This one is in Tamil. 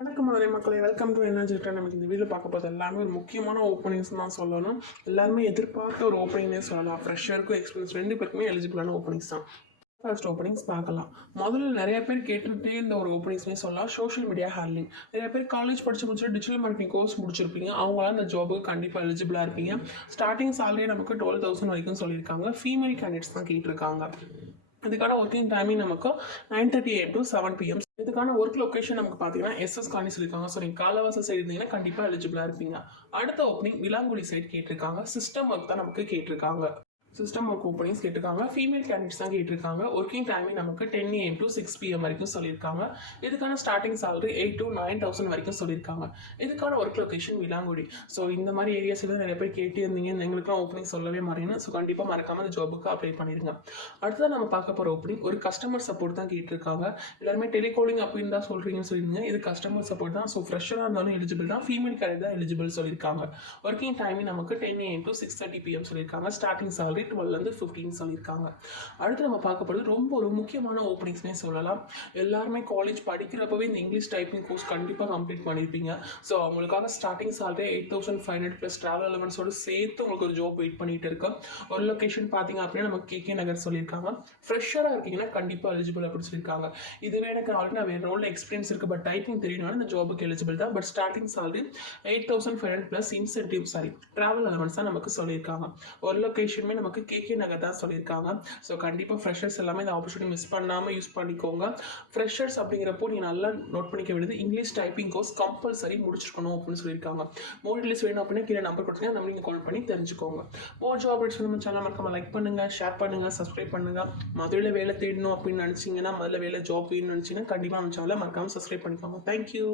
வணக்கம் மதுரை மக்களை, வெல்கம் டு எனர்ஜி. நமக்கு இந்த வீடியோ பார்க்க போகிறது எல்லாமே ஒரு முக்கியமான ஓப்பனிங்ஸ் தான் சொல்லணும். எல்லாருமே எதிர்பார்த்த ஒரு ஓப்பனிங்னே சொல்லலாம். ஃப்ரெஷருக்கும் எக்ஸ்பீரியன்ஸ் ரெண்டு பேருக்குமே எலிஜிபிளான ஓப்பனிங்ஸ் தான். ஃபர்ஸ்ட் ஓப்பனிங்ஸ் பார்க்கலாம். முதல்ல நிறைய பேர் கேட்டுகிட்டே இந்த ஒரு ஓப்பனிங்ஸ்னே சொல்லலாம். Social media handling. நிறைய பேர் காலேஜ் படித்து முடிச்சுட்டு டிஜிட்டல் மார்க்கெட்டிங் கோர்ஸ் முடிச்சிருப்பீங்க. அவங்களாம் இந்த ஜாபுக்கு கண்டிப்பாக எலிஜிபிளாக இருப்பீங்க. ஸ்டார்டிங் சேலரி நமக்கு 12,000 வரைக்கும் சொல்லியிருக்காங்க. ஃபீமேல் கேண்டிடேட்ஸ் தான் கேட்டிருக்காங்க. இதுக்கான ஒர்க்கிங் டைமிங் நமக்கு 9:30 AM to 7 PM. இதுக்கான ஒர்க் லொக்கேஷன் நமக்கு பார்த்தீங்கன்னா SS காலனி சொல்லியிருக்காங்க. ஸோ நீங்கள் காலவாசல் சைடு இருந்தீங்கன்னா கண்டிப்பாக எலிஜிபிளாக இருப்பீங்க. அடுத்த ஓப்பனிங் விலாங்குடி சைடு கேட்டிருக்காங்க. சிஸ்டம் ஒர்க் தான் நமக்கு கேட்டிருக்காங்க. சிஸ்டம் ஒர்க் ஓப்பனிங்ஸ் கேட்டிருக்காங்க. ஃபீமேல் கேண்டிடேட்ஸ் தான் கேட்டிருக்காங்க. ஒர்க்கிங் டைமிங் நமக்கு 10 AM to 6 PM வரைக்கும் சொல்லியிருக்காங்க. இதுக்கான ஸ்டார்டிங் சேலரி 8,000 to 9,000 வரைக்கும் சொல்லியிருக்காங்க. இதுக்கான ஒர்க் லொக்கேஷன் விலாங்குடி. ஸோ இந்த மாதிரி ஏரியாஸில் நிறைய பேர் கேட்டிருந்தீங்க. எங்களுக்குலாம் ஓப்பனிங் சொல்லவே மாட்டேங்குது. ஸோ கண்டிப்பாக மறக்காமல் அந்த ஜாபுக்கு அப்ளை பண்ணிடுங்க. அடுத்ததான் நம்ம பார்க்க போகிற ஓப்பனிங் ஒரு கஸ்டமர் சப்போர்ட் தான் கேட்டிருக்காங்க. எல்லாருமே டெலிகாலிங் அப்படின்னு தான் சொல்கிறீங்கன்னு சொல்லியிருந்தீங்க. இது கஸ்டமர் சப்போர்ட் தான். ஸோ ஃப்ரெஷராக இருந்தாலும் எலிஜிபிள் தான். ஃபீமேல் கேண்டிடேட் தான் எலிஜிபிள் சொல்லியிருக்காங்க. ஒர்க்கிங் டைமிங் நமக்கு 10 AM to 6:30 PM சொல்லியிருக்காங்க. ஸ்டார்டிங் சேலரி 12 to 15 சொல்லியிருக்காங்க. அடுத்து நம்ம பார்க்க போகிறது ரொம்ப ஒரு முக்கியமான ஓப்பனிங்ஸ்னே சொல்லலாம். எல்லாருமே காலேஜ் படிக்கிறப்பவே இந்த இங்கிலீஷ் டைப்பிங் கோர்ஸ் கண்டிப்பாக கம்ப்ளீட் பண்ணியிருப்பீங்க. ஸோ அவங்களுக்காக ஸ்டார்டிங் சேலரி 8,500 ப்ளஸ் ட்ராவல் அலவன்ஸோடு சேர்த்து உங்களுக்கு ஒரு ஜாப் வெயிட் பண்ணிட்டு இருக்கு. ஒரு லொக்கேஷன் பார்த்தீங்க அப்படின்னா நமக்கு KK நகர் சொல்லியிருக்காங்க. ஃப்ரெஷராக இருக்கீங்கன்னா கண்டிப்பாக எலிஜிபிள் அப்படின்னு சொல்லியிருக்காங்க. இதுவே எனக்கு ஆல்ரெடி நான் வேறு ரோலில் எக்ஸ்பீரியன்ஸ் இருக்குது, பட் டைப்பிங் தெரியணும்னா இந்த ஜாபுக்கு எலிஜிபிள் தான். But starting salary 8,500 plus incentive travel allowance தான் நமக்கு சொல்லியிருக்காங்க. ஒரு லொக்கேஷனுமே நமக்கு KK நகர் தான் சொல்லியிருக்காங்க. ஸோ கண்டிப்பாக ஃப்ரெஷர்ஸ் எல்லாமே இந்த ஆப்பர்ச்சுனிட்டி மிஸ் பண்ணாமல் யூஸ் பண்ணிக்கோங்க. ஃப்ரெஷர்ஸ் அப்படிங்கிறப்போ நீங்கள் நல்லா நோட் பண்ணிக்க வேண்டியது இங்கிலீஷ் டைப்பிங் கோர்ஸ் கம்பல்சரி முடிச்சிருக்கணும் அப்படின்னு சொல்லியிருக்காங்க. மோர் டீடைல்ஸ் வேணும் அப்படின்னா கீழே நம்பர் கொடுத்தீங்கன்னா நம்ம நீங்கள் கால் பண்ணி தெரிஞ்சுக்கோங்க. மோர் ஜாப் அப்டேட்ஸ் நம்ம சேனல் மறக்காம லைக் பண்ணுங்கள், ஷேர் பண்ணுங்கள், சப்ஸ்கிரைப் பண்ணுங்கள். மதுரையில் வேலை தேடணும் அப்படின்னு நினச்சிங்கன்னா, முதல்ல வேலை ஜாப் வேணும்னு நினச்சிங்கன்னா கண்டிப்பாக நம்ம சேனலை மறக்காமல் சப்ஸ்கிரைப் பண்ணிக்கோங்க. தேங்க்யூ.